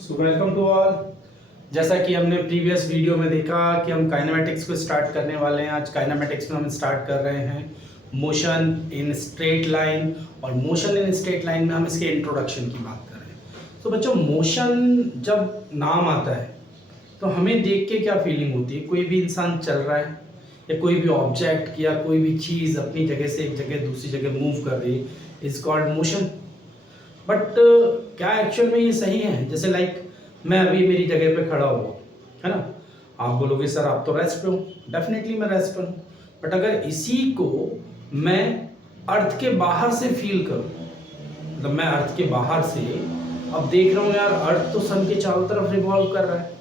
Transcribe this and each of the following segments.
So welcome to all. जैसा कि हमने प्रीवियस वीडियो में देखा कि हम काइनेमेटिक्स को स्टार्ट करने वाले हैं। आज काइनेमेटिक्स में हम स्टार्ट कर रहे हैं मोशन इन स्ट्रेट लाइन, और मोशन इन स्ट्रेट लाइन में हम इसके इंट्रोडक्शन की बात कर रहे हैं। तो बच्चों, मोशन जब नाम आता है तो हमें देख के क्या फीलिंग होती है? कोई भी इंसान चल रहा है या कोई भी ऑब्जेक्ट या कोई भी चीज़ अपनी जगह से एक जगह दूसरी जगह मूव कर रही है, इज कॉल्ड मोशन। बट क्या एक्चुअल में ये सही है? जैसे लाइक मैं अभी मेरी जगह पे खड़ा हुआ, है ना, आप बोलोगे सर आप तो रेस्ट पे हो। डेफिनेटली मैं रेस्ट पर हूँ, बट अगर इसी को मैं अर्थ के बाहर से फील करूँ, मतलब मैं अर्थ के बाहर से अब देख रहा हूँ यार, अर्थ तो सन के चारों तरफ रिवॉल्व कर रहा है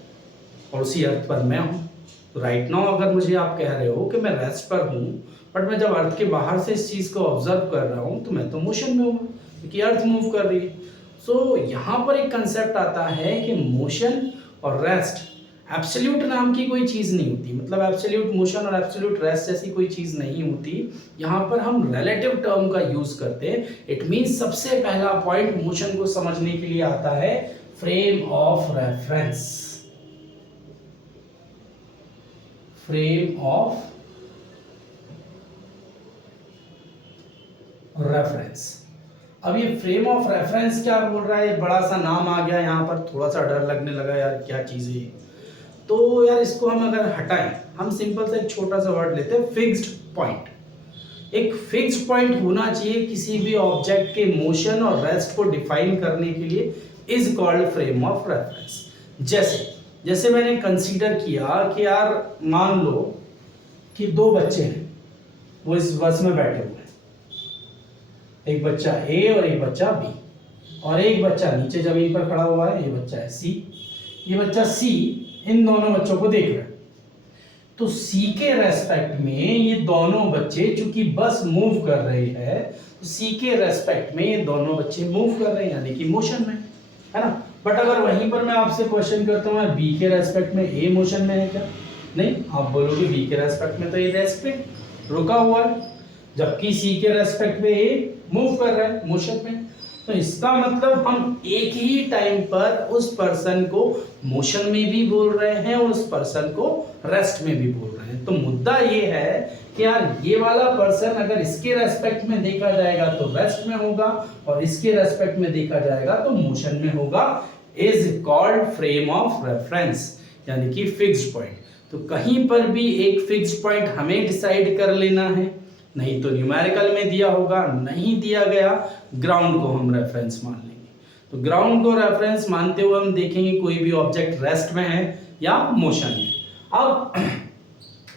और उसी अर्थ पर मैं हूँ। तो राइट नाउ अगर मुझे आप कह रहे हो कि मैं रेस्ट पर हूँ, बट मैं जब अर्थ के बाहर से इस चीज़ को ऑब्जर्व कर रहा हूँ तो मैं तो मोशन में हूँ, क्योंकि अर्थ मूव कर रही है। सो यहाँ पर एक कंसेप्ट आता है कि मोशन और रेस्ट एब्सोल्यूट नाम की कोई चीज़ नहीं होती, मतलब एब्सोल्यूट मोशन और एब्सोल्यूट रेस्ट जैसी कोई चीज़ नहीं होती। यहाँ पर हम रिलेटिव टर्म का यूज़ करते हैं। इट मीन्स सबसे पहला पॉइंट मोशन को समझने के लिए आता है frame of reference. Frame of reference. अब ये फ्रेम ऑफ रेफरेंस क्या बोल रहा है? बड़ा सा नाम आ गया यहाँ पर, थोड़ा सा डर लगने लगा यार क्या चीज़ है। तो यार इसको हम अगर हटाएं, हम सिंपल से एक छोटा सा वर्ड लेते हैं, फिक्स्ड पॉइंट। एक फिक्स्ड पॉइंट होना चाहिए किसी भी ऑब्जेक्ट के मोशन और रेस्ट को डिफाइन करने के लिए, is called frame of reference. जैसे मैंने कंसीडर किया कि यार मान लो कि दो बच्चे हैं, वो इस बस में बैठे हुए हैं, एक बच्चा ए और एक बच्चा बी, और एक बच्चा नीचे जमीन पर खड़ा हुआ है, ये बच्चा है सी। ये बच्चा सी इन दोनों बच्चों को देख रहा है। तो सी के रेस्पेक्ट में ये दोनों बच्चे, चूंकि बस मूव कर रही है, तो सी के रेस्पेक्ट में ये दोनों बच्चे मूव कर रहे हैं, यानी कि मोशन में, है ना। बट अगर वहीं पर मैं आपसे क्वेश्चन करता हूँ बी के रेस्पेक्ट में ए मोशन में है क्या? नहीं, आप बोलोगे बी के रेस्पेक्ट में तो ये रेस्ट पे रुका हुआ है, जबकि सी के रेस्पेक्ट में ए मूव कर रहा है मोशन में। तो इसका मतलब हम एक ही टाइम पर उस पर्सन को मोशन में भी बोल रहे हैं और उस पर्सन को रेस्ट में भी बोल रहे हैं। तो मुद्दा ये है कि यार ये वाला पर्सन अगर इसके रेस्पेक्ट में देखा जाएगा तो रेस्ट में होगा, और इसके रेस्पेक्ट में देखा जाएगा तो मोशन में होगा। Is called frame of reference, यानी कि फिक्स्ड पॉइंट। तो कहीं पर भी एक फिक्स्ड पॉइंट हमें डिसाइड कर लेना है, नहीं तो न्यूमेरिकल में दिया होगा, नहीं दिया गया ग्राउंड को हम रेफरेंस मान लेंगे। तो ग्राउंड को रेफरेंस मानते हुए हम देखेंगे कोई भी ऑब्जेक्ट रेस्ट में है या मोशन में। अब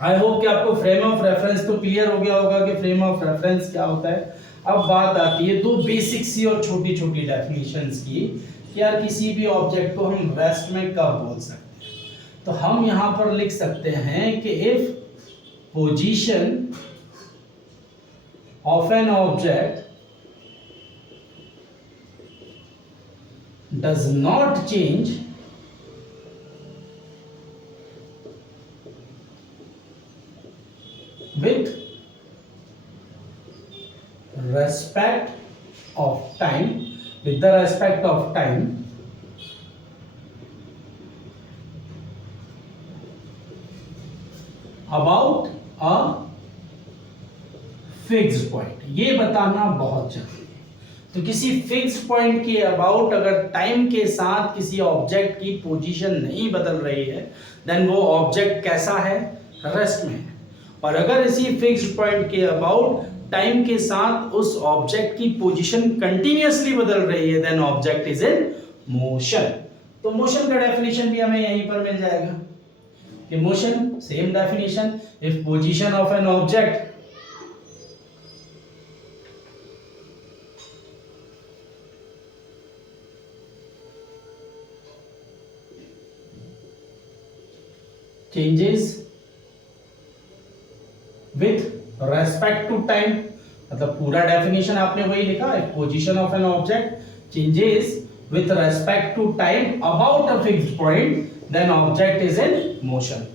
आई होप कि आपको फ्रेम ऑफ रेफरेंस तो क्लियर हो गया होगा कि फ्रेम ऑफ रेफरेंस क्या होता है। अब बात आती है दो बेसिक सी और छोटी छोटी डेफिनेशंस की, कि यार किसी भी ऑब्जेक्ट को हम रेस्ट में कब बोल सकते हैं। तो हम यहां पर लिख सकते हैं कि if position of an object does not change with respect of time, with the respect of time, about a fixed point. ये बताना बहुत जरूरी है। तो किसी फिक्स्ड पॉइंट के अबाउट अगर टाइम के साथ किसी ऑब्जेक्ट की पोजीशन नहीं बदल रही है, देन वो ऑब्जेक्ट कैसा है? रेस्ट में है। और अगर इसी फिक्स्ड पॉइंट के अबाउट टाइम के साथ उस ऑब्जेक्ट की पोजीशन कंटिन्यूअसली बदल रही है, then object is in motion. तो मोशन का डेफिनेशन भी हमें यहीं पर मिल जाएगा कि motion, same definition, if position of an object changes with respect to time, मतलब पूरा डेफिनेशन आपने वही लिखा है, position of an object changes with respect to time about a fixed point then object is in motion।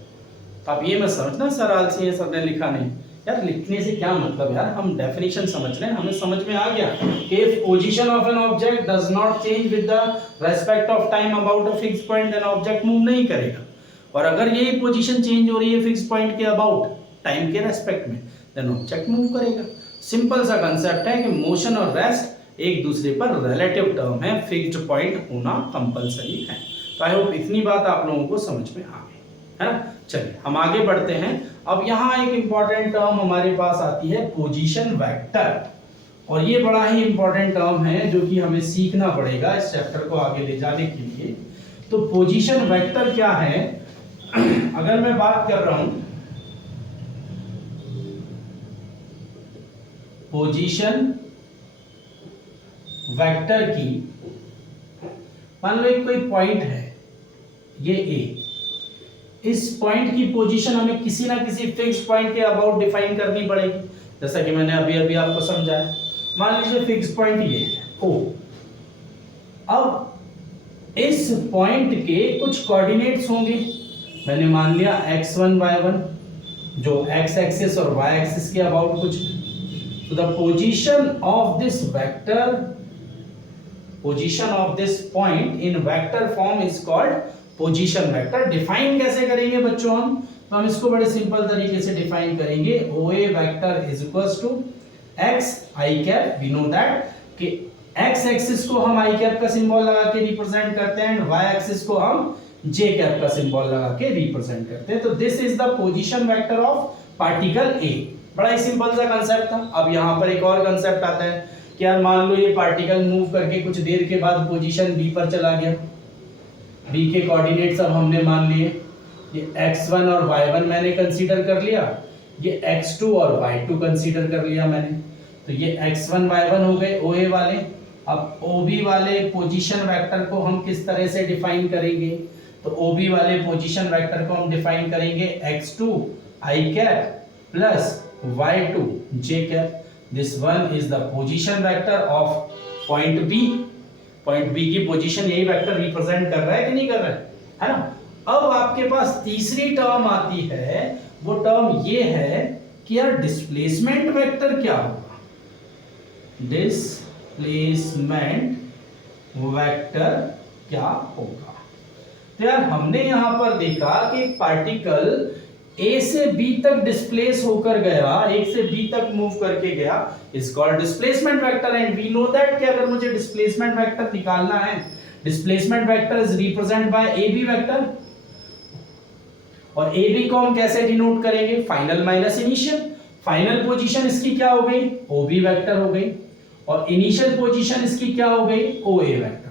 तो अब ये मैं समझना सर आलसी है, सर ने लिखा नहीं, यार लिखने से क्या मतलब यार, हम डेफिनेशन समझ रहे हैं, हमें समझ में आ गया कि if position of an object does not change with the respect of time about a fix point, then object move नहीं करेगा। और अगर यही पोजीशन चेंज हो रही है फिक्स पॉइंट के अबाउट टाइम के रेस्पेक्ट में, देन ऑब्जेक्ट मूव करेगा। सिंपल सा कंसेप्ट है कि मोशन और रेस्ट एक दूसरे पर रिलेटिव टर्म है, फिक्स्ड पॉइंट होना कंपलसरी है। तो आई होप इतनी बात आप लोगों को समझ में आ गई है ना। चलिए हम आगे बढ़ते हैं। अब यहाँ एक इंपॉर्टेंट टर्म हमारे पास आती है पोजीशन वेक्टर, और ये बड़ा ही इंपॉर्टेंट टर्म है जो कि हमें सीखना पड़ेगा इस चैप्टर को आगे ले जाने के लिए। तो पोजीशन वेक्टर क्या है, अगर मैं बात कर रहा हूं पोजीशन वेक्टर की, मान लो एक कोई पॉइंट है ये ए, इस पॉइंट की पोजीशन हमें किसी ना किसी फिक्स पॉइंट के अबाउट डिफाइन करनी पड़ेगी, जैसा कि मैंने अभी अभी आपको समझाया। मान लीजिए फिक्स पॉइंट ये है ओ, अब इस पॉइंट के कुछ कोऑर्डिनेट्स होंगे, मैंने मान लिया x1 y1 जो x एक्सिस और y एक्सिस के अबाउट कुछ। तो the position of this vector, position of this point in vector form is called position vector. Define कैसे करेंगे बच्चों हम, तो हम इसको बड़े सिंपल तरीके से डिफाइन करेंगे। OA vector is equals to x i cap, we know that कि x एक्सिस को हम i कैप का सिंबल लगा के रिप्रेजेंट करते हैं एंड y एक्सिस को हम j कैप का सिंबल लगा के रिप्रेजेंट करते हैं। तो this is the position vector of particle A। बड़ा ही सिंपल सा कांसेप्ट था। अब यहाँ पर एक और कांसेप्ट आता है कि यार मान लो ये पार्टिकल मूव करके कुछ देर के बाद पोजीशन B पर चला गया, B के कोऑर्डिनेट्स अब हमने मान लिए, ये x1 और y1 मैंने कंसीडर कर लिया, ये x2 और y2 कंसीडर कर लिया मैंने। तो ये x1 y1 हो गए OA वाले। अब OB वाले पोजीशन वेक्टर को हम किस तरह से डिफाइन करेंगे, तो OB वाले पोजीशन वेक्टर को हम डिफाइन करेंगे x2 i cap plus y2 j cap. This one is the position vector of point B। Point B की पोजीशन यही वेक्टर रिप्रेजेंट कर रहा है कि नहीं कर रहा है ना। अब आपके पास तीसरी टर्म आती है, वो टर्म ये है कि यार डिस्प्लेसमेंट वेक्टर क्या होगा, डिस्प्लेसमेंट वेक्टर क्या होगा। तो यार हमने यहां पर देखा कि एक पार्टिकल A से B तक डिस्प्लेस होकर गया, एक से B तक मूव करके गया, is called displacement vector. And we know that कि अगर मुझे डिस्प्लेसमेंट वेक्टर निकालना है, displacement vector is represent by AB vector, और AB को हम कैसे डिनोट करेंगे, final minus initial. Final position इसकी क्या हो गई, OB वेक्टर हो गई, और इनिशियल पोजीशन इसकी क्या हो गई, OA वेक्टर।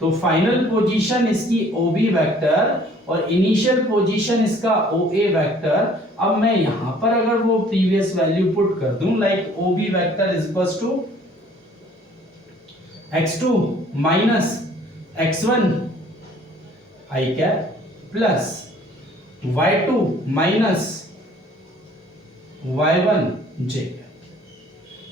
तो फाइनल पोजीशन इसकी OB वेक्टर और इनिशियल पोजीशन इसका OA वेक्टर। अब मैं यहां पर अगर वो प्रीवियस वैल्यू पुट कर दूं, like OB vector is equals to x2 minus x1 i cap plus y2 minus y1 j cap.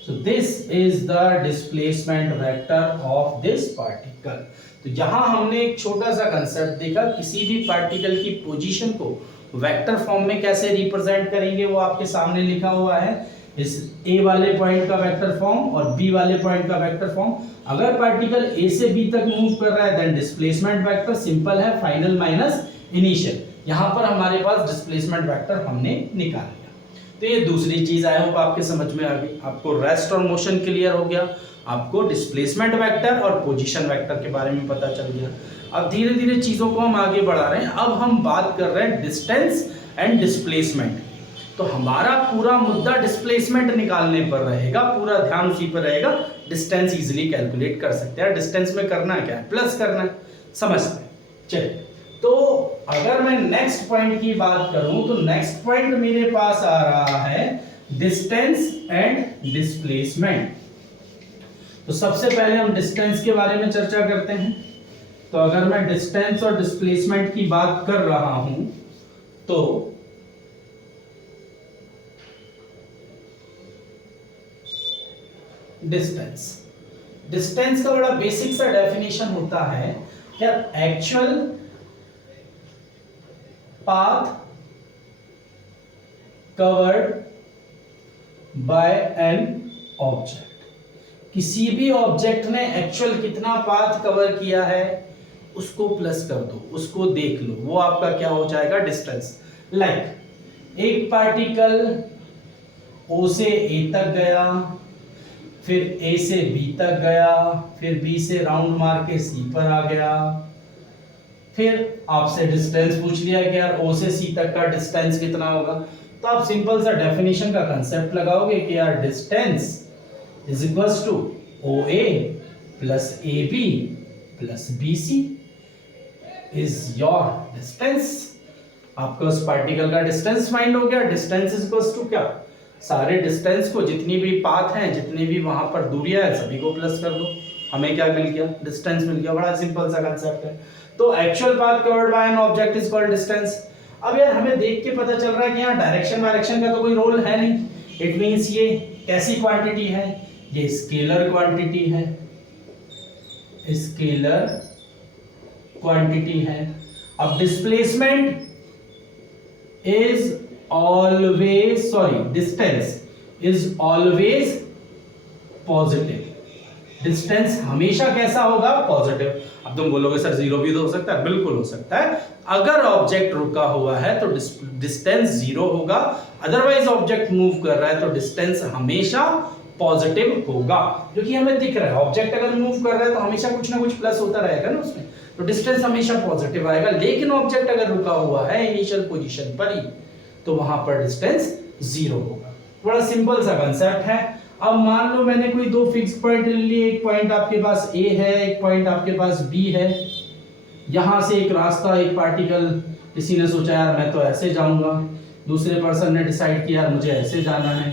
So this is the displacement vector of this particle। तो यहां हमने एक छोटा सा कंसेप्ट देखा, किसी भी पार्टिकल की पोजीशन को वेक्टर फॉर्म में कैसे रिप्रेजेंट करेंगे, वो आपके सामने लिखा हुआ है। इस A वाले पॉइंट का वेक्टर फॉर्म और B वाले पॉइंट का वेक्टर फॉर्म। अगर पार्टिकल A से B तक मूव कर रहा है देन डिस्प्लेसमेंट वेक्टर सिंपल है, फाइनल माइनस इनिशियल। यहां पर हमारे पास डिस्प्लेसमेंट वेक्टर हमने निकाल लिया। तो ये दूसरी चीज आई होप आपके समझ में आ गई। आपको रेस्ट और मोशन क्लियर हो गया, आपको डिस्प्लेसमेंट वेक्टर और पोजीशन वेक्टर के बारे में पता चल गया। अब धीरे धीरे चीजों को हम आगे बढ़ा रहे हैं। अब हम बात कर रहे हैं डिस्टेंस एंड डिस्प्लेसमेंट। तो हमारा पूरा मुद्दा डिस्प्लेसमेंट निकालने पर रहेगा, पूरा ध्यान उसी पर रहेगा। डिस्टेंस इजीली कैलकुलेट कर सकते हैं। डिस्टेंस में करना क्या है, प्लस करना है, समझते हैं। चलिए, तो अगर मैं नेक्स्ट पॉइंट की बात करूं तो नेक्स्ट पॉइंट मेरे पास आ रहा है डिस्टेंस एंड डिस्प्लेसमेंट। तो सबसे पहले हम डिस्टेंस के बारे में चर्चा करते हैं। तो अगर मैं डिस्टेंस और डिस्प्लेसमेंट की बात कर रहा हूं तो डिस्टेंस का बड़ा बेसिक सा डेफिनेशन होता है क्या, actual path covered by an object. किसी भी ऑब्जेक्ट ने एक्चुअल कितना पाथ कवर किया है उसको प्लस कर दो, उसको देख लो, वो आपका क्या हो जाएगा, डिस्टेंस। लाइक एक पार्टिकल O से A तक गया, फिर A से B तक गया, फिर B से राउंड मार के C पर आ गया, फिर आपसे डिस्टेंस पूछ लिया कि यार O से C तक का डिस्टेंस कितना होगा, तो आप सिंपल सा डेफिनेशन का कंसेप्ट लगाओगे कि यार distance is equals to OA plus AB plus BC is your distance. आपका उस पार्टिकल का डिस्टेंस फाइंड हो गया। डिस्टेंस इज इक्वल्स टू क्या, सारे डिस्टेंस को, जितनी भी पाथ हैं, जितनी भी वहां पर दूरियां हैं, सभी को प्लस कर दो, हमें क्या मिल गया, डिस्टेंस मिल गया। बड़ा सिंपल सा कंसेप्ट है। तो actual path covered by an object is called distance. अब यार हमें देख के पता चल रहा है कि यहाँ डायरेक्शन वायरेक्शन का तो कोई रोल है नहीं। इट मींस ये कैसी क्वांटिटी है, ये स्केलर क्वांटिटी है, स्केलर क्वांटिटी है। अब displacement is always, sorry, distance is always positive. Distance हमेशा कैसा होगा, पॉजिटिव। अब तुम बोलोगे सर जीरो भी तो हो सकता है, बिल्कुल हो सकता है। अगर ऑब्जेक्ट रुका हुआ है तो डिस्टेंस जीरो होगा, अदरवाइज ऑब्जेक्ट मूव कर रहा है तो डिस्टेंस हमेशा पॉजिटिव होगा, जो कि हमें दिख रहा है। ऑब्जेक्ट अगर मूव कर रहा है तो हमेशा कुछ ना कुछ प्लस होता रहेगा ना उसमें, तो डिस्टेंस हमेशा पॉजिटिव आएगा। लेकिन ऑब्जेक्ट अगर रुका हुआ है इनिशियल पोजीशन पर ही, तो वहां पर डिस्टेंस जीरो होगा। बड़ा सिंपल सा कंसेप्ट है। अब मान लो मैंने कोई दो फिक्स पॉइंट ले लिए, एक पॉइंट आपके पास A है, एक पॉइंट आपके पास B है। यहां से एक रास्ता, एक पार्टिकल, किसी ने सोचा यार मैं तो ऐसे जाऊंगा, दूसरे पर्सन ने डिसाइड किया यार मुझे ऐसे जाना है,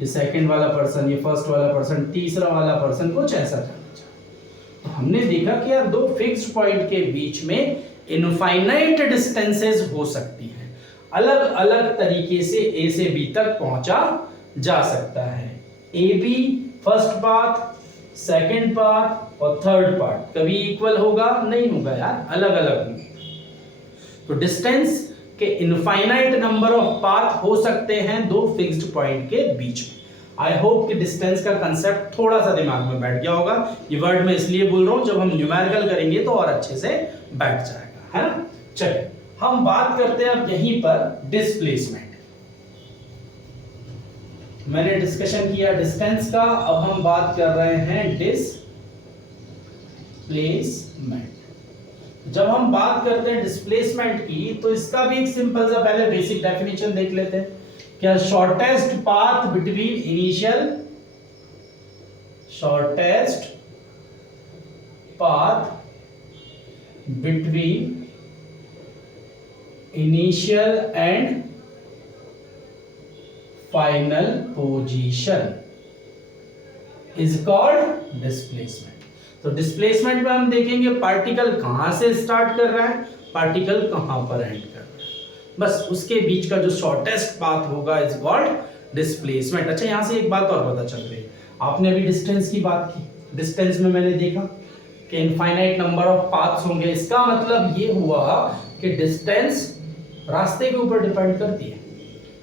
ये सेकंड वाला पर्सन, ये फर्स्ट वाला पर्सन, तीसरा वाला पर्सन कुछ ऐसा जाना चाहता। तो हमने देखा कि यार दो फिक्स्ड पॉइंट के बीच में इनफाइनाइट डिस्टेंसेस हो सकती हैं, अलग अलग तरीके से A से B तक पहुंचा जा सकता है। AB first path, second path और थर्ड पार्ट कभी इक्वल होगा नहीं होगा यार, अलग अलग होंगे। तो डिस्टेंस के इनफाइनाइट नंबर ऑफ पाथ हो सकते हैं दो फिक्स्ड पॉइंट के बीच में। आई होप कि डिस्टेंस का कंसेप्ट थोड़ा सा दिमाग में बैठ गया होगा। ये वर्ड मैं इसलिए बोल रहा हूं, जब हम न्यूमेरिकल करेंगे तो और अच्छे से बैठ जाएगा, है ना। चलिए हम बात करते हैं अब यहीं पर डिस्प्लेसमेंट। मैंने डिस्कशन किया डिस्टेंस का, अब हम बात कर रहे हैं डिस्प्लेसमेंट। जब हम बात करते हैं डिस्प्लेसमेंट की, तो इसका भी एक सिंपल सा पहले बेसिक डेफिनेशन देख लेते हैं। क्या, shortest path between initial, shortest path between initial and final position is called displacement. तो डिस्प्लेसमेंट में हम देखेंगे पार्टिकल कहां से स्टार्ट कर रहा है, पार्टिकल कहां पर एंड कर रहा है, बस उसके बीच का जो शॉर्टेस्ट पाथ होगा इज कॉल्ड डिस्प्लेसमेंट। अच्छा, यहां से एक बात और पता चल रही है, आपने अभी डिस्टेंस की बात की, डिस्टेंस में मैंने देखा कि इनफाइनाइट नंबर ऑफ पाथ्स होंगे। इसका मतलब ये हुआ कि डिस्टेंस रास्ते के ऊपर डिपेंड करती है,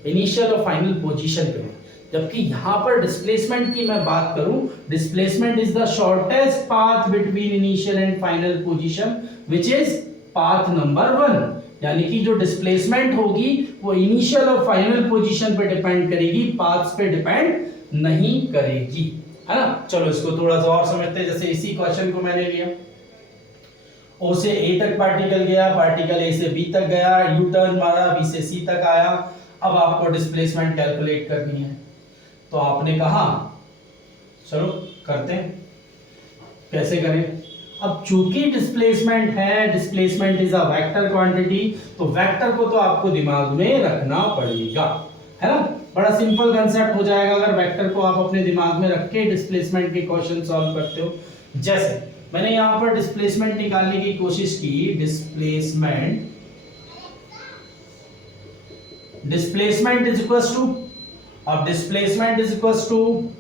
इनिशियल और फाइनल पोजीशन पे। जबकि यहां पर डिस्प्लेसमेंट की मैं बात करूं, displacement is the shortest path between initial and final position which is path number 1। यानी कि जो डिस्प्लेसमेंट होगी वो इनिशियल और फाइनल पोजीशन पे डिपेंड करेगी, पाथ्स पे डिपेंड नहीं करेगी, है ना। चलो इसको थोड़ा सा और समझते हैं। जैसे इसी क्वेश्चन को मैंने लिया, O से A तक पार्टिकल गया, पार्टिकल A से B तक गया, यू टर्न मारा, B से C तक आया। अब आपको डिस्प्लेसमेंट कैलकुलेट करनी है, तो आपने कहा चलो करते हैं, कैसे करें। अब चूंकि डिस्प्लेसमेंट है, displacement is a vector quantity, तो वेक्टर को तो आपको दिमाग में रखना पड़ेगा, है ना। बड़ा सिंपल कंसेप्ट हो जाएगा अगर वेक्टर को आप अपने दिमाग में रख के डिस्प्लेसमेंट के क्वेश्चन सॉल्व करते हो। जैसे मैंने यहां पर डिस्प्लेसमेंट निकालने की कोशिश की, डिस्प्लेसमेंट इज इक्वल टू, अब डिस्प्लेसमेंट इज इक्वल टू,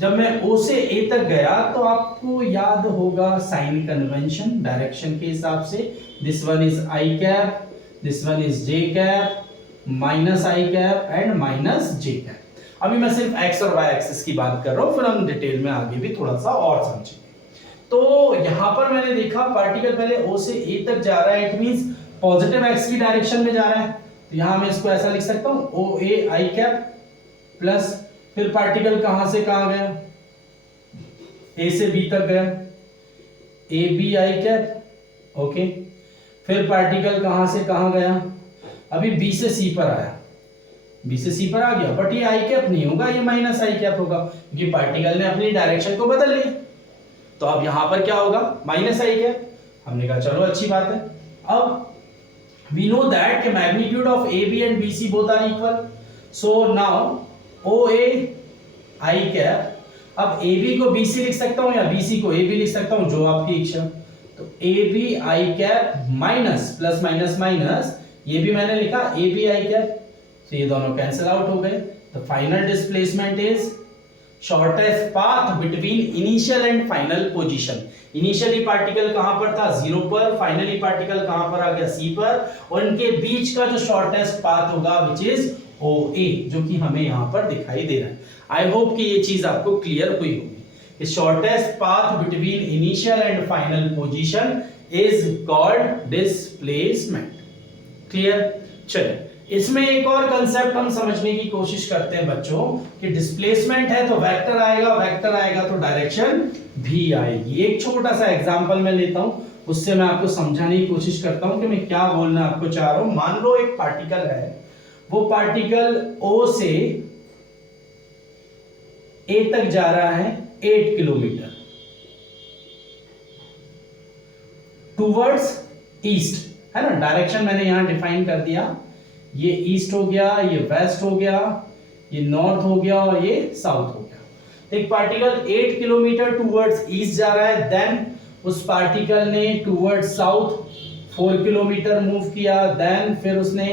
जब मैं O से A तक गया तो आपको याद होगा साइन कन्वेंशन, डायरेक्शन के हिसाब से, this one is I cap, this one is J cap, minus I cap and minus J cap. अभी मैं सिर्फ एक्स और वाई एक्सिस की बात कर रहा हूँ, फिर हम डिटेल में आगे भी थोड़ा सा और समझेंगे। तो यहाँ पर मैंने देखा पार्टिकल पहले O से A तक जा रहा है, इट मींस पॉजिटिव एक्स की डायरेक्शन में जा रहा है। तो यहाँ मैं इसको ऐसा लिख सकता हूँ OA I कैप प्लस, फिर पार्टिकल कहां से कहां गया, A से B तक गया, AB I कैप, ओके। फिर पार्टिकल कहां से कहां गया, अभी B से C पर आया, B से C पर आ गया, बट ये आई कैप नहीं होगा, ये माइनस आई कैप होगा, क्योंकि पार्टिकल ने अपनी डायरेक्शन को बदल लिया। तो अब यहां पर क्या होगा, माइनस आई कैप। हमने कहा चलो अच्छी बात है। अब we know that the magnitude of AB and BC both are equal, so now OA I cap, अब AB को BC लिख सकता हूं या BC को AB लिख सकता हूं, जो आपकी इच्छा। तो AB I cap minus plus minus minus, ये भी मैंने लिखा AB I कैप, तो ये दोनों कैंसिल आउट हो गए। The final displacement is shortest path between initial and final position. Initially particle कहां पर था, 0 पर, फाइनली पार्टिकल कहां पर आ गया, C पर, और इनके बीच का जो शॉर्टेस्ट पाथ होगा विच इज OA, जो कि हमें यहां पर दिखाई दे रहा है। आई होप कि ये चीज आपको क्लियर हुई होगी। Shortest path between initial and final position is called displacement. Clear? चलिए इसमें एक और कंसेप्ट हम समझने की कोशिश करते हैं बच्चों, कि डिस्प्लेसमेंट है तो वेक्टर आएगा, वेक्टर आएगा तो डायरेक्शन भी आएगी। एक छोटा सा एग्जांपल मैं लेता हूं, उससे मैं आपको समझाने की कोशिश करता हूं कि मैं क्या बोलना आपको चाह रहा हूं। मान लो एक पार्टिकल है, वो पार्टिकल O से A तक जा रहा है 8 किलोमीटर टूवर्ड्स ईस्ट, है ना। डायरेक्शन मैंने यहां डिफाइन कर दिया, ये ईस्ट हो गया, ये वेस्ट हो गया, ये नॉर्थ हो गया और ये साउथ हो गया। एक पार्टिकल 8 किलोमीटर टूवर्ड्स ईस्ट जा रहा है, देन उस पार्टिकल ने टूवर्ड्स साउथ 4 किलोमीटर मूव किया, देन फिर उसने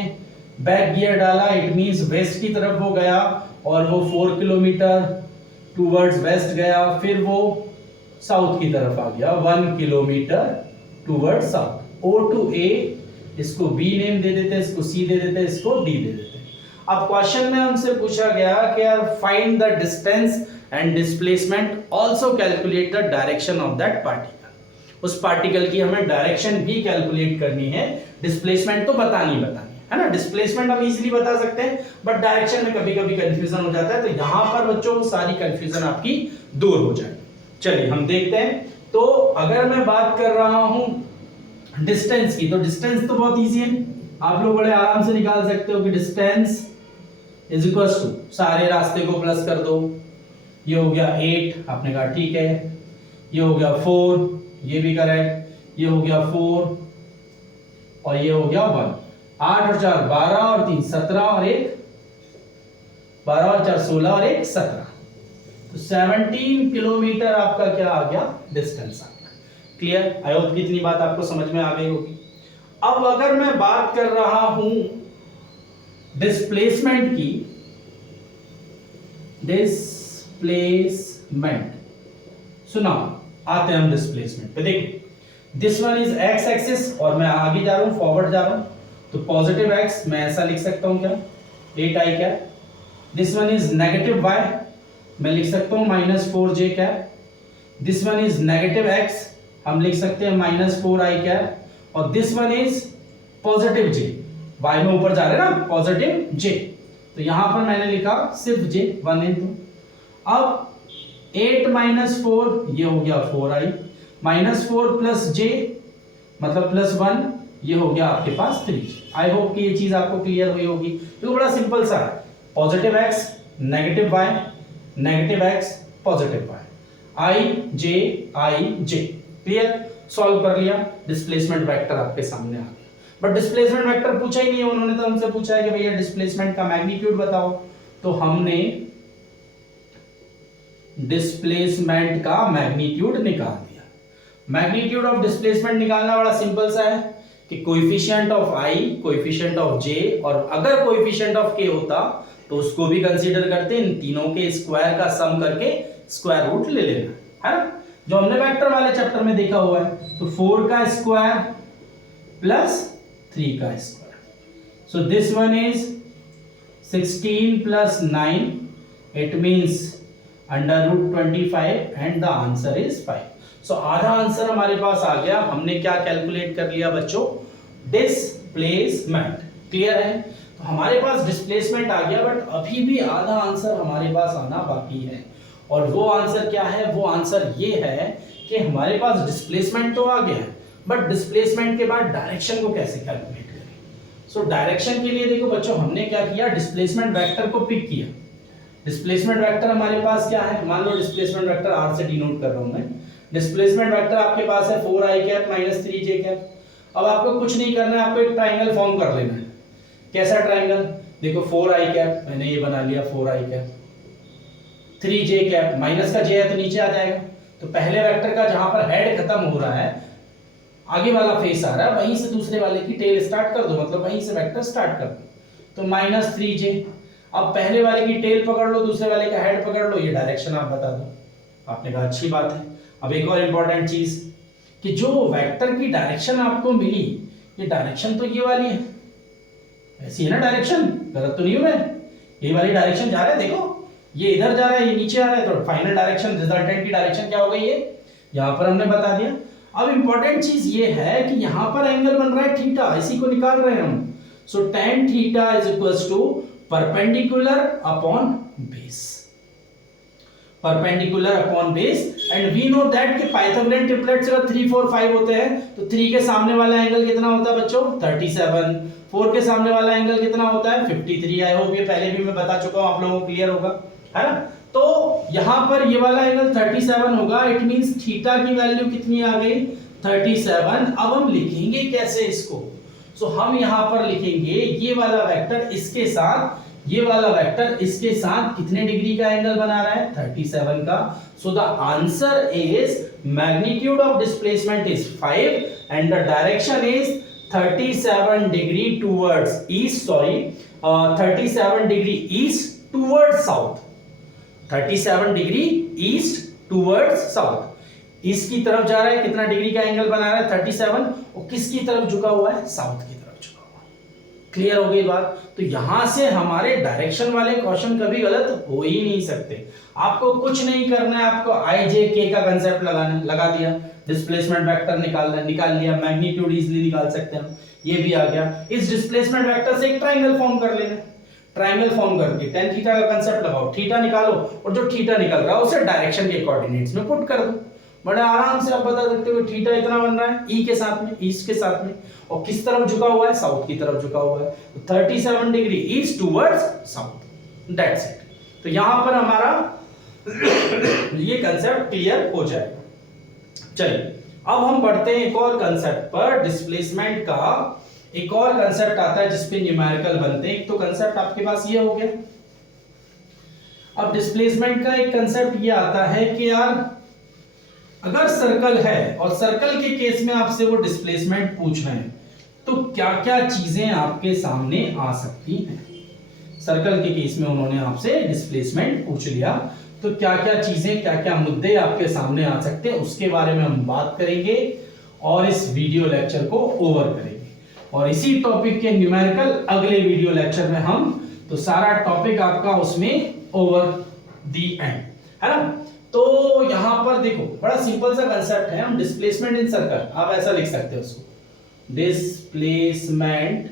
बैक गियर डाला, इट मींस वेस्ट की तरफ वो गया और वो 4 किलोमीटर टूवर्ड्स वेस्ट गया, फिर वो साउथ की तरफ आ गया 1 kilometre towards south. O to A, इसको B नेम दे देते हैं, इसको C दे देते हैं, इसको D दे देते हैं। अब क्वेश्चन में हमसे पूछा गया कि यार find the distance and displacement, also calculate the direction of that particle. उस पार्टिकल की हमें डायरेक्शन भी कैलकुलेट करनी है, डिस्प्लेसमेंट तो बतानी है ना। डिस्प्लेसमेंट हम इजीली बता सकते हैं, बट डायरेक्शन में कभी-कभी कंफ्यूजन हो जाता है, तो यहां पर बच्चों सारी कंफ्यूजन आपकी दूर हो जाएगी। चलिए हम देखते हैं। तो अगर मैं बात कर रहा हूं डिस्टेंस की, तो डिस्टेंस तो बहुत इजी है, आप लोग बड़े आराम से निकाल सकते हो कि डिस्टेंस इज इक्वल टू, सारे रास्ते को प्लस कर दो, ये हो गया 8, आपने कहा ठीक है, ये हो गया 4, ये भी करेक्ट, ये हो गया 4 और ये हो गया 1, 8 और 4 12 और 3 17 और 1 12 और 4 16 और 1 17, तो 17 किलोमीटर आपका क्या आ गया, डिस्टेंस आ गया। क्लियर? आई होप कितनी बात आपको समझ में आ गई होगी। अब अगर मैं बात कर रहा हूं डिस्प्लेसमेंट की, डिस्प्लेसमेंट सुना, आते हैं हम डिस्प्लेसमेंट पे। देखिए this one is x axis और मैं आगे जा रहा हूं, फॉरवर्ड जा रहा हूं, तो पॉजिटिव एक्स मैं ऐसा लिख सकता हूं क्या, 8i क्या। This one is negative y, मैं लिख सकता हूं -4j क्या। This one is negative x, हम लिख सकते हैं -4i कैप, और this one is positive j, y में ऊपर जा रहे हैं ना, पॉजिटिव j, तो यहां पर मैंने लिखा सिर्फ j 1 into। अब 8 - 4 ये हो गया 4i, -4 प्लस j मतलब +1, ये हो गया आपके पास 3j। आई होप कि ये चीज आपको क्लियर हुई होगी। तो बड़ा सिंपल सा है, positive x negative y, negative x positive y, i j। Clear? Solve कर लिया, डिस्प्लेसमेंट वेक्टर आपके सामने आ गया। बट डिस्प्लेसमेंट वेक्टर पूछा ही नहीं है उन्होंने, तो हमसे पूछा है कि भैया डिस्प्लेसमेंट का मैग्नीट्यूड बताओ, तो हमने डिस्प्लेसमेंट का मैग्नीट्यूड निकाल दिया। मैग्नीट्यूड ऑफ डिस्प्लेसमेंट निकालना बड़ा सिंपल सा है कि coefficient of i, coefficient of j, और अगर कोएफिशिएंट ऑफ k होता तो उसको भी कंसीडर करते, इन तीनों के स्क्वायर का सम करके स्क्वायर रूट ले लेना, है ना, जो हमने वेक्टर वाले चैप्टर में देखा हुआ है। तो 4 का स्क्वायर प्लस 3 का square, so this one is 16 + 9 it means √25 and the answer is 5। सो आधा आंसर हमारे पास आ गया। हमने क्या कैलकुलेट कर लिया बच्चों? डिस्प्लेसमेंट। क्लियर है? तो हमारे पास डिस्प्लेसमेंट आ गया, बट अभी भी आधा आंसर हमारे पास आना बाकी है। और वो आंसर क्या है? वो आंसर ये है कि हमारे पास डिस्प्लेसमेंट तो आ गया है, बट डिस्प्लेसमेंट के बाद डायरेक्शन को कैसे कैलकुलेट करें। सो डायरेक्शन के लिए देखो बच्चों, हमने क्या किया, डिस्प्लेसमेंट वेक्टर को पिक किया। डिस्प्लेसमेंट वेक्टर हमारे पास क्या है? मान लो डिस्प्लेसमेंट वेक्टर r से डिनोट कर रहा हूं मैं। डिस्प्लेसमेंट वेक्टर आपके पास है 4i cap minus 3j cap. अब आपको कुछ नहीं करना है, आपको एक ट्रायंगल फॉर्म कर लेना है। कैसा ट्रायंगल? देखो 4i कैप, मैंने ये बना लिया 4i cap, 3j cap, minus का j है तो नीचे आ जाएगा। तो पहले वेक्टर का जहां पर हेड खत्म हो रहा है, आगे वाला फेस आ रहा है, वहीं से दूसरे वाले की टेल स्टार्ट कर दो, मतलब वहीं से वेक्टर स्टार्ट कर दो। तो माइनस 3j। अब पहले वाले की टेल पकड़ लो, दूसरे वाले का हेड पकड़ लो, ये डायरेक्शन आप बता दो। आपने कहा अच्छी बात है। अब एक और इंपॉर्टेंट चीज कि जो वेक्टर की डायरेक्शन आपको मिली, ये डायरेक्शन तो ये वाली है, ऐसी है ना डायरेक्शन, गलत तो नहीं हूं मैं? ये वाली डायरेक्शन जा रहा है, देखो ये इधर जा रहा है, ये नीचे आ रहा है, तो फाइनल डायरेक्शन, रिजल्टेंट की डायरेक्शन क्या हो गई? ये यहां पर हमने बता दिया। अब इंपॉर्टेंट चीज ये है कि यहां पर एंगल बन रहा है थीटा, इसी को निकाल रहे हैं हम। So tan theta is equals to perpendicular upon base, perpendicular upon base. And we know that कि पाइथागोरियन ट्रिपलेट्स अगर 3 4 5 होते हैं तो 3 के सामने वाला एंगल कितना होता है बच्चों? 37। 4 के सामने वाला एंगल कितना होता है? 53। आई होप ये पहले भी मैं बता चुका हूं, आप लोगों को क्लियर होगा, है ना? तो यहां पर ये वाला एंगल 37 होगा। इट मींस थीटा की वैल्यू कितनी आ गई? 37। अब हम लिखेंगे कैसे इसको? सो हम यहां पर लिखेंगे ये वाला वेक्टर इसके साथ, ये वाला वेक्टर इसके साथ कितने डिग्री का एंगल बना रहा है? 37 का। So the answer is magnitude of displacement is 5 and the direction is 37 degree towards east, sorry 37 degree east towards south, 37 degree east towards south. East की तरफ जा रहा है, कितना डिग्री का एंगल बना रहा है? 37। और किसकी तरफ झुका हुआ है? साउथ की तरफ झुका हुआ है। क्लियर हो गई बात? तो यहां से हमारे डायरेक्शन वाले क्वेश्चन कभी गलत हो ही नहीं सकते। आपको कुछ नहीं करना है, आपको आई जे के का कंसेप्ट लगा दिया, डिस्प्लेसमेंट वेक्टर निकाल लिया, मैग्नीट्यूड इजीली निकाल सकते हैं हम, ये भी आ गया। इस डिस्प्लेसमेंट वेक्टर से एक ट्रायंगल फॉर्म कर लेना, ट्रायंगल फॉर्म करके tan थीटा का कंसेप्ट लगाओ, थीटा निकालो, और जो थीटा निकल रहा है उसे डायरेक्शन के कोऑर्डिनेट्स में पुट कर दो। बड़ा आराम से आप बता सकते हो थीटा इतना बन रहा है ई के साथ में, ईस्ट के साथ में, और किस तरफ झुका हुआ है? साउथ की तरफ झुका हुआ है। तो 37 degree east towards south, that's it. तो यहां पर हमारा ये कंसेप्ट क्लियर हो जाएगा। चलिए अब हम बढ़ते हैं एक और कंसेप्ट पर। डिस्प्लेसमेंट का एक और कंसेप्ट आता है जिसपे न्यूमेरिकल बनते हैं। एक तो कंसेप्ट आपके पास ये हो गया। अब डिस्प्लेसमेंट का एक कंसेप्ट ये आता है कि यार अगर सर्कल है और सर्कल के केस में आपसे वो डिस्प्लेसमेंट पूछ रहे हैं तो क्या क्या चीजें आपके सामने आ सकती हैं। सर्कल के केस में उन्होंने आपसे डिस्प्लेसमेंट पूछ लिया तो क्या क्या चीजें, क्या क्या मुद्दे आपके सामने आ सकते हैं, उसके बारे में हम बात करेंगे और इस वीडियो लेक्चर को ओवर करेंगे। और इसी टॉपिक के न्यूमेरिकल अगले वीडियो लेक्चर में हम तो सारा टॉपिक आपका उसमें ओवर दी एंड, है ना। तो यहां पर देखो बड़ा सिंपल सा कंसेप्ट है। हम डिस्प्लेसमेंट इन सर्कल, आप ऐसा लिख सकते हो उसको, डिस्प्लेसमेंट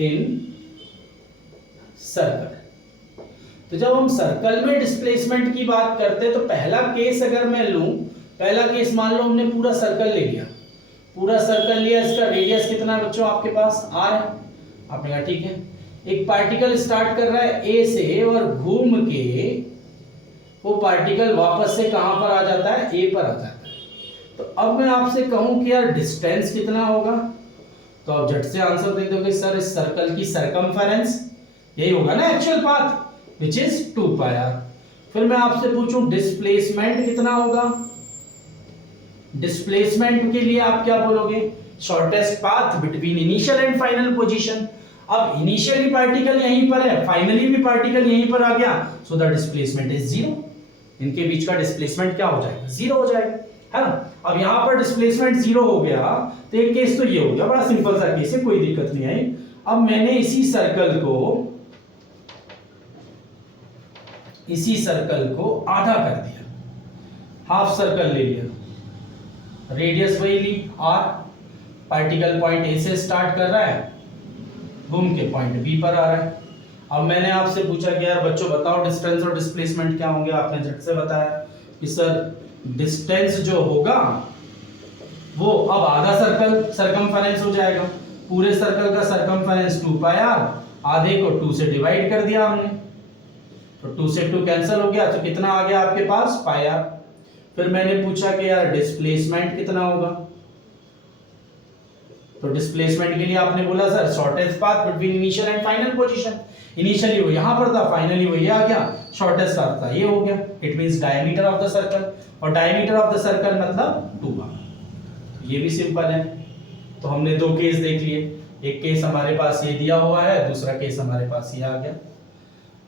इन सर्कल। तो जब हम सर्कल में डिस्प्लेसमेंट की बात करते हैं तो पहला केस अगर मैं लूं, पहला केस मान लो हमने पूरा सर्कल ले लिया, पूरा सर्कल लिया, इसका रेडियस कितना है बच्चों आपके पास? r है। आपने कहा ठीक है, एक पार्टिकल स्टार्ट कर रहा है a से और घूम के वो पार्टिकल वापस से कहां पर आ जाता है? a पर आ जाता है। तो अब मैं आपसे कहूं कि यार डिस्टेंस कितना होगा, तो आप झट से आंसर दे दोगे सर इस सर्कल की सरकमफेरेंस, यही होगा ना actual path, which is 2 pi r। फिर मैं आपसे पूछूं डिस्प्लेसमेंट कितना होगा, डिस्प्लेसमेंट के लिए आप क्या बोलोगे? Shortest path between initial and final position. अब इनिशियली पार्टिकल यहीं पर है, फाइनली भी पार्टिकल यहीं पर आ गया, सो द डिस्प्लेसमेंट इज 0। इनके बीच का डिस्प्लेसमेंट क्या हो जाएगा? 0 हो जाएगा, है ना। अब यहां पर डिस्प्लेसमेंट 0 हो गया तो एक केस तो ये हो गया, बड़ा सिंपल सा केस है, कोई दिक्कत नहीं आई। अब मैंने इसी सर्कल को इसी सर्कल को आधा कर दिया, हाफ सर्कल ले लिया, रेडियस वही ली आर, पार्टिकल पॉइंट ए से स्टार्ट कर रहा है, घूम के पॉइंट बी पर आ रहा है। अब मैंने आपसे पूछा कि यार बच्चों बताओ डिस्टेंस और डिस्प्लेसमेंट क्या होंगे, आपने झट से बताया कि सर डिस्टेंस जो होगा वो अब आधा सर्कल सरकमफेरेंस हो जाएगा, पूरे सर्कल का सरकमफेरेंस 2 पाई आर, आधे को 2 से डिवाइड कर दिया हमने, तो 2 से 2 कैंसिल हो गया, तो कितना आ गया आपके पास पाई आर। फिर मैंने पूछा कि यार डिस्प्लेसमेंट कितना होगा, तो डिस्प्लेसमेंट के लिए आपने बोला sir shortest path between initial and final position, initially वो यहां पर था, फाइनली वो ये आ गया, शॉर्टेस्ट पाथ था ये हो गया, it means diameter of the circle, और डायमीटर ऑफ द सर्कल मतलब 2 आर। ये भी सिंपल है। तो हमने दो केस देख लिए, एक केस हमारे पास ये दिया हुआ है, दूसरा केस हमारे पास ये आ गया।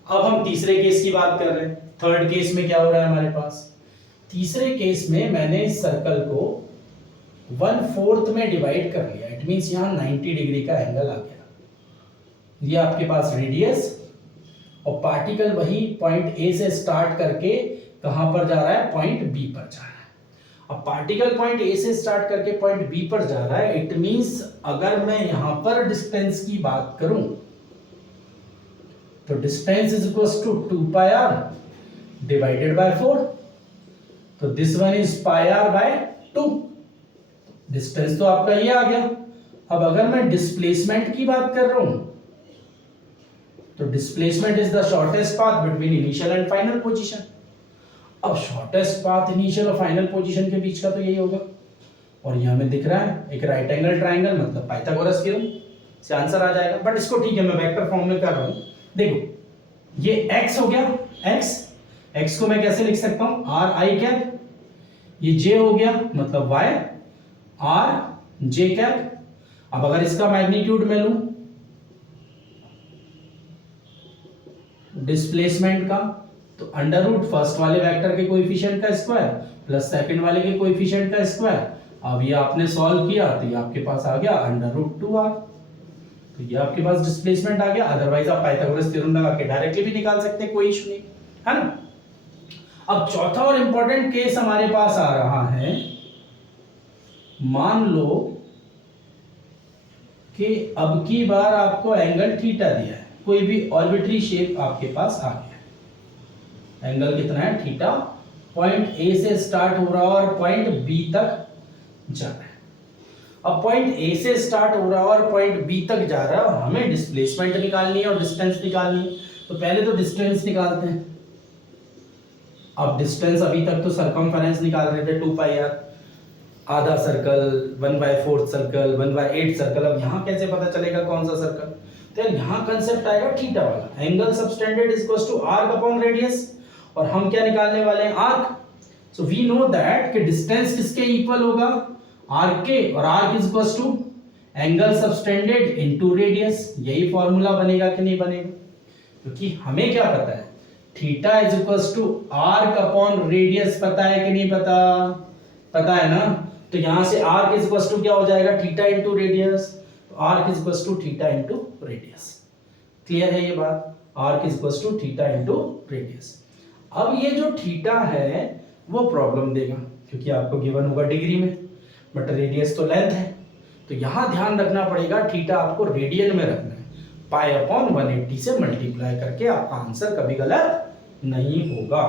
अब हम तीसरे केस की बात कर रहे हैं। थर्ड केस में क्या हो रहा है हमारे पास, तीसरे केस में मैंने इस सर्कल को 1/4 में डिवाइड कर लिया, इट मींस यहां 90 डिग्री का एंगल आ गया। ये आपके पास रेडियस और पार्टिकल वही पॉइंट ए से स्टार्ट करके कहां पर जा रहा है, पॉइंट बी पर जा रहा है। अब पार्टिकल पॉइंट ए से स्टार्ट करके पॉइंट बी पर जा रहा है, इट मींस अगर मैं यहां पर डिस्टेंस की बात करूं तो distance is equals to 2 pi r divided by 4, तो this one is pi r by 2, distance तो आपका ये आ गया। अब अगर मैं डिस्प्लेसमेंट की बात कर रहा हूं तो displacement is the shortest path between initial and final position. अब शॉर्टेस्ट पाथ इनिशियल और फाइनल पोजीशन के बीच का तो यही होगा, और यहां में दिख रहा है एक राइट एंगल ट्रायंगल, मतलब पाइथागोरस थ्योरम से आंसर आ जाएगा। बट इसको ठीक है मैं वेक्टर फॉर्म में कर रहा हूं। देखो ये x हो गया, x को मैं कैसे लिख सकता हूं, आर आई कैप, ये j हो गया मतलब y आर जे कैप। अब अगर इसका मैग्नीट्यूड मैं लूं डिस्प्लेसमेंट का, तो अंडर रूट फर्स्ट वाले वेक्टर के कोएफिशिएंट का स्क्वायर प्लस सेकंड वाले के कोएफिशिएंट का स्क्वायर। अब ये आपने सॉल्व किया तो ये आपके पास आ गया अंडर रूट 2r, तो ये आपके पास डिस्प्लेसमेंट आ गया। अदरवाइज आप पाइथागोरस थ्योरम लगा के डायरेक्टली भी निकाल सकते हैं, कोई इशू नहीं है ना। अब चौथा और इंपॉर्टेंट केस हमारे पास आ रहा है, मान लो कि अब की बार आपको एंगल थीटा दिया है, कोई भी ऑर्बिटरी शेप आपके पास आ गया, एंगल कितना है थीटा, पॉइंट ए से स्टार्ट हो रहा है और पॉइंट बी तक जा रहा है। अब पॉइंट ए से स्टार्ट हो रहा है और पॉइंट बी तक जा रहा है, हमें डिस्प्लेसमेंट निकालनी है और डिस्टेंस निकालनी है, तो पहले तो डिस्टेंस निकालते हैं। अब डिस्टेंस अभी तक तो सरकमफेरेंस निकाल रहे थे 2 पाई आर, आधा सर्कल, 1/4 सर्कल, 1/8 सर्कल। अब यहाँ कैसे पता चलेगा कौन सा सर्कल, तो यहाँ कंसेप्ट आएगा थीटा वाला, angle subtended is equals to arc upon radius, और हम क्या निकालने वाले हैं arc. So we know that कि डिस्टेंस किसके इक्वल होगा, आर्क के, और arc is equals to angle subtended into radius. यही फॉर्मूला बनेगा कि नहीं बनेगा, क्योंकि हमें क्या पता है theta is equals to arc upon radius, पता है कि नहीं पता, पता है ना। तो यहां से आर्क इज इक्वल्स टू क्या हो जाएगा थीटा इनटू रेडियस, तो arc is equals to theta into radius. Clear है ये बात, arc is equals to theta into radius. अब ये जो थीटा है वो प्रॉब्लम देगा, क्योंकि आपको गिवन होगा डिग्री में, बट रेडियस तो लेंथ है, तो यहां ध्यान रखना पड़ेगा थीटा आपको रेडियन में रखना है, पाई अपॉन 180 से मल्टीप्लाई करके आपका आंसर कभी गलत नहीं होगा।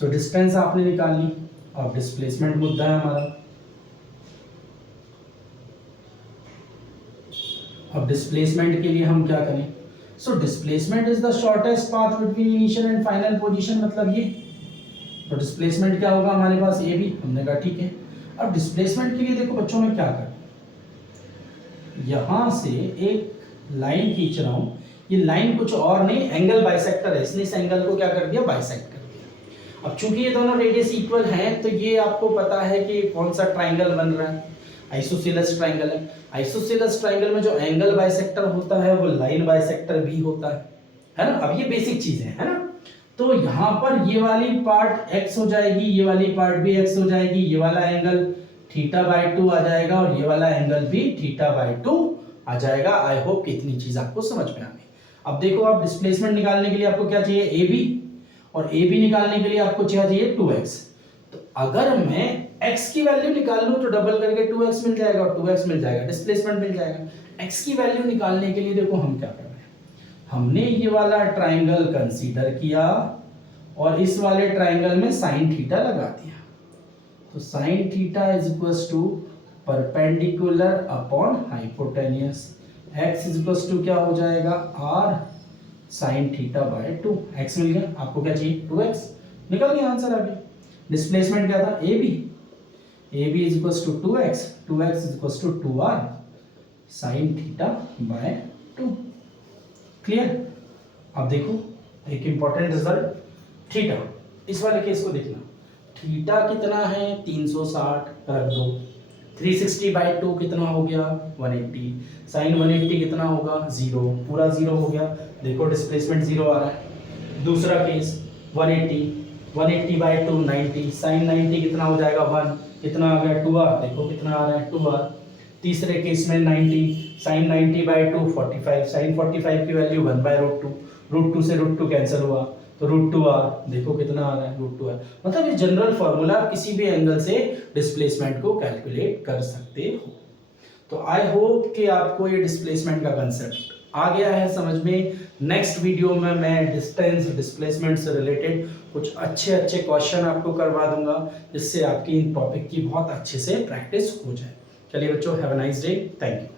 सो डिस्टेंस आपने निकाल ली, अब डिस्प्लेसमेंट मुद्दा है हमारा। अब डिस्प्लेसमेंट के लिए हम क्या करें, so displacement is the shortest path between initial and final position, मतलब ये, तो डिस्प्लेसमेंट क्या होगा हमारे पास ए बी, हमने कहा ठीक है। अब डिस्प्लेसमेंट के लिए देखो बच्चों में क्या कर, यहां से एक लाइन खींच रहा हूं, ये लाइन कुछ और नहीं एंगल बाइसेक्टर है, इसलिए इस एंगल को क्या कर दिया बाइसेक्ट कर दिया। अब चूंकि ये दोनों रेडियस इक्वल हैं, तो ये आपको पता है कि कौन सा ट्राइंगल बन रहा है, आइसोसेलेस ट्राइंगल है। आइसोसेलेस ट्राइंगल में जो एंगल बाइसेक्टर होता है वो लाइन बाइसेक्टर भी होता है ना। अब ये बेसिक चीजें है ना। तो यहाँ पर ये वाली पार्ट x हो जाएगी, ये वाली पार्ट भी x हो जाएगी, ये वाला एंगल θ/2 आ जाएगा और ये वाला एंगल भी θ/2 आ जाएगा। आई होप कि इतनी चीज आपको समझ में आ गई। अब देखो आप डिस्प्लेसमेंट निकालने के लिए आपको क्या चाहिए, ए बी, और ए बी निकालने के लिए आपको चाहिए 2x। तो अगर मैं x की वैल्यू निकाल लूं तो डबल करके 2x मिल जाएगा और 2x मिल जाएगा, डिस्प्लेसमेंट मिल जाएगा। x की वैल्यू निकालने के लिए देखो हम क्या कर रहे हैं, हमने ये वाला ट्राइंगल कंसीडर किया और इस वाले ट्राइंगल में साइन थीटा लगा दिया। तो sine theta is equals to perpendicular upon hypotenuse, x is equals to क्या हो जाएगा r sine theta by 2। x मिल गया, आपको क्या चाहिए 2x, निकल गया आंसर। अभी डिस्प्लेसमेंट क्या था ab is equals to 2x is equals to 2r sine theta by 2। Clear. अब देखो एक इंपॉर्टेंट रिजल्ट, थीटा, इस वाले केस को देखना, थीटा कितना है 360 रख दो, 360 बाई 2 कितना हो गया 180, साइन 180 कितना होगा 0, पूरा 0 हो गया। देखो डिस्प्लेसमेंट 0 आ रहा है। दूसरा केस 180 बाई 2 90, साइन 90 कितना हो जाएगा 1, कितना आ गया 2r, देखो कितना आ रहा है 2r। तीसरे केस में 90, साइन 90 बाई 2 45, साइन 45 की वैल्यू 1/√2, √2 से √2 कैंसिल हुआ तो √2r, देखो कितना आ रहा है √2r। मतलब ये जनरल फॉर्मूला, आप किसी भी एंगल से डिस्प्लेसमेंट को कैलकुलेट कर सकते हो। तो आई होप कि आपको ये डिस्प्लेसमेंट का कंसेप्ट आ गया है समझ में। नेक्स्ट वीडियो में मैं डिस्टेंस डिस्प्लेसमेंट से रिलेटेड कुछ अच्छे क्वेश्चन आपको करवा दूंगा, जिससे आपकी इन टॉपिक की बहुत अच्छे से प्रैक्टिस हो जाए। चलिए बच्चों, have a nice day, thank you.